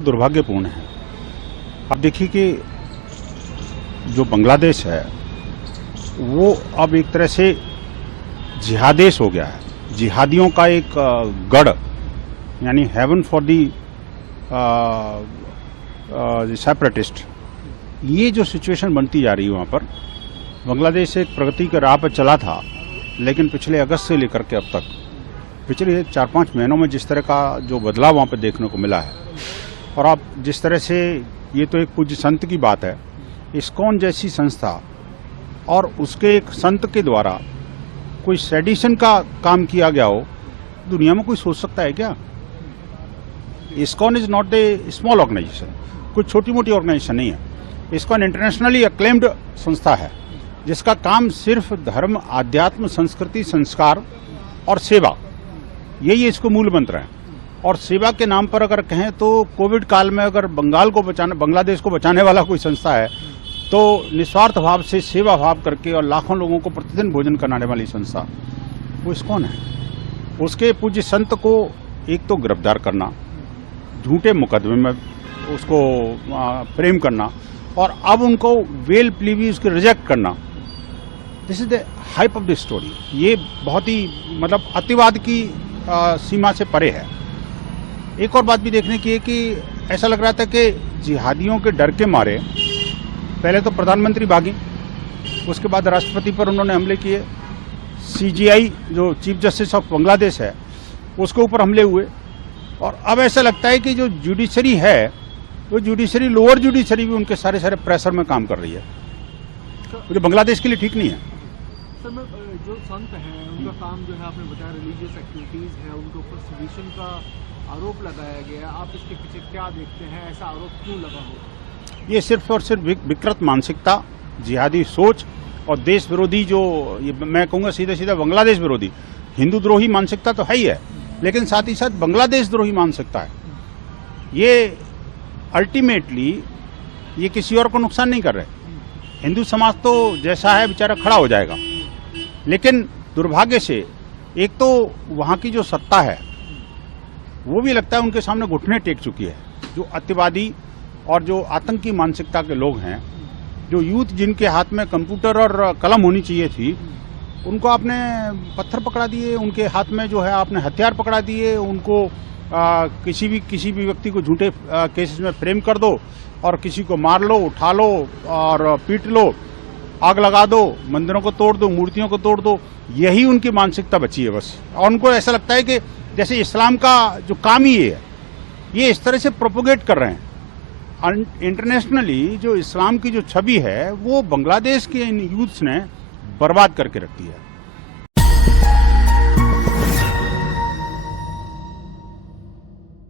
दुर्भाग्यपूर्ण है। अब देखिए कि जो बांग्लादेश है वो अब एक तरह से जिहादेश हो गया है, जिहादियों का एक गढ़, यानी हेवन फॉर दी सेपरेटिस्ट। ये जो सिचुएशन बनती जा रही है वहाँ पर, बांग्लादेश एक प्रगति के राह पर चला था, लेकिन पिछले अगस्त से लेकर के अब तक पिछले 4-5 महीनों में जिस तरह का जो बदलाव वहाँ पर देखने को मिला है, और आप जिस तरह से, ये तो एक पूज्य संत की बात है, इस्कॉन जैसी संस्था और उसके एक संत के द्वारा कोई सेडिशन का काम किया गया हो, दुनिया में कोई सोच सकता है क्या? ISKCON is not a small organization, कोई छोटी मोटी ऑर्गेनाइजेशन नहीं है। इस्कॉन इंटरनेशनली अक्लेम्ड संस्था है जिसका काम सिर्फ धर्म, आध्यात्म, संस्कृति, संस्कार और सेवा, यही इसको मूल मंत्र है। और सेवा के नाम पर अगर कहें तो कोविड काल में अगर बांग्लादेश को बचाने वाला कोई संस्था है तो निस्वार्थ भाव से सेवा भाव करके और लाखों लोगों को प्रतिदिन भोजन कराने वाली संस्था वो इस्कॉन है। उसके पूज्य संत को एक तो गिरफ्तार करना, झूठे मुकदमे में उसको फ्रेम करना, और अब उनको वेल प्लीवी उसके रिजेक्ट करना, this is the hype of the story. ये बहुत ही मतलब अतिवाद की सीमा से परे है। एक और बात भी देखने की है कि ऐसा लग रहा था कि जिहादियों के डर के मारे पहले तो प्रधानमंत्री भागी, उसके बाद राष्ट्रपति पर उन्होंने हमले किए, सीजीआई जो चीफ जस्टिस ऑफ बांग्लादेश है उसके ऊपर हमले हुए, और अब ऐसा लगता है कि जो जुडिशरी है वो जुडिशरी, लोअर जुडिशरी भी उनके सारे प्रेशर में काम कर रही है, जो बांग्लादेश के लिए ठीक नहीं है। सर, जो संत हैं उनका काम जो है आपने बताया रिलीजियस एक्टिविटीज़ है, उनके ऊपर सेडिशन का आरोप लगाया गया, आप इसके पीछे क्या देखते हैं, ऐसा आरोप क्यों लगा हो? ये सिर्फ और सिर्फ विकृत मानसिकता, जिहादी सोच और देश विरोधी, जो ये मैं कहूँगा सीधा बांग्लादेश विरोधी, हिंदू द्रोही मानसिकता तो है ही है, लेकिन साथ ही साथ बांग्लादेश द्रोही मानसिकता है। ये अल्टीमेटली ये किसी और को नुकसान नहीं कर रहे। हिंदू समाज तो जैसा है बेचारा खड़ा हो जाएगा, लेकिन दुर्भाग्य से एक तो वहाँ की जो सत्ता है वो भी लगता है उनके सामने घुटने टेक चुकी है। जो अतिवादी और जो आतंकी मानसिकता के लोग हैं, जो यूथ जिनके हाथ में कंप्यूटर और कलम होनी चाहिए थी, उनको आपने पत्थर पकड़ा दिए, उनके हाथ में जो है आपने हथियार पकड़ा दिए, उनको किसी भी व्यक्ति को झूठे केसेस में फ्रेम कर दो और किसी को मार लो, उठा लो और पीट लो, आग लगा दो, मंदिरों को तोड़ दो, मूर्तियों को तोड़ दो, यही उनकी मानसिकता बची है बस। और उनको ऐसा लगता है कि जैसे इस्लाम का जो काम ही है, ये इस तरह से प्रोपोगेट कर रहे हैं। इंटरनेशनली जो इस्लाम की जो छवि है वो बांग्लादेश के इन यूथ्स ने बर्बाद करके रख दी है।